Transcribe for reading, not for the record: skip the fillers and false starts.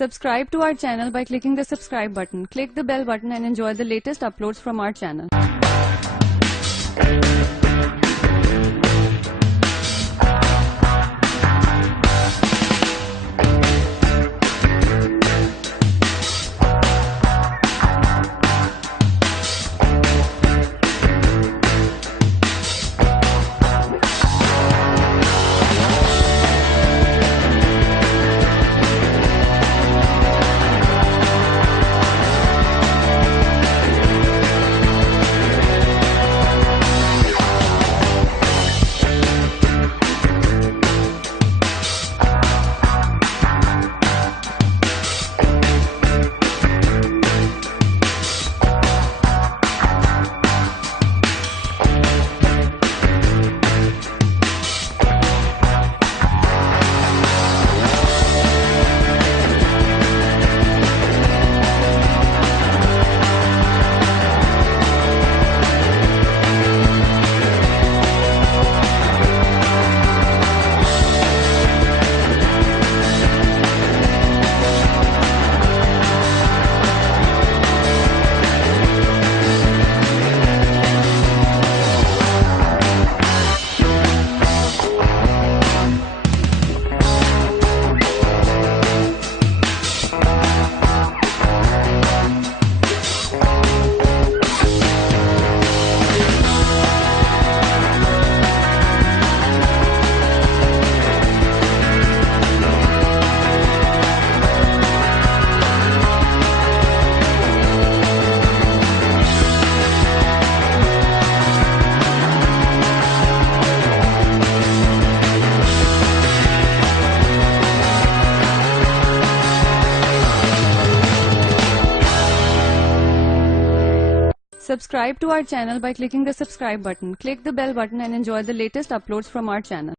Subscribe to our channel by clicking the subscribe button. Click the bell button and enjoy the latest uploads from our channel. Subscribe to our channel by clicking the subscribe button. Click the bell button and enjoy the latest uploads from our channel.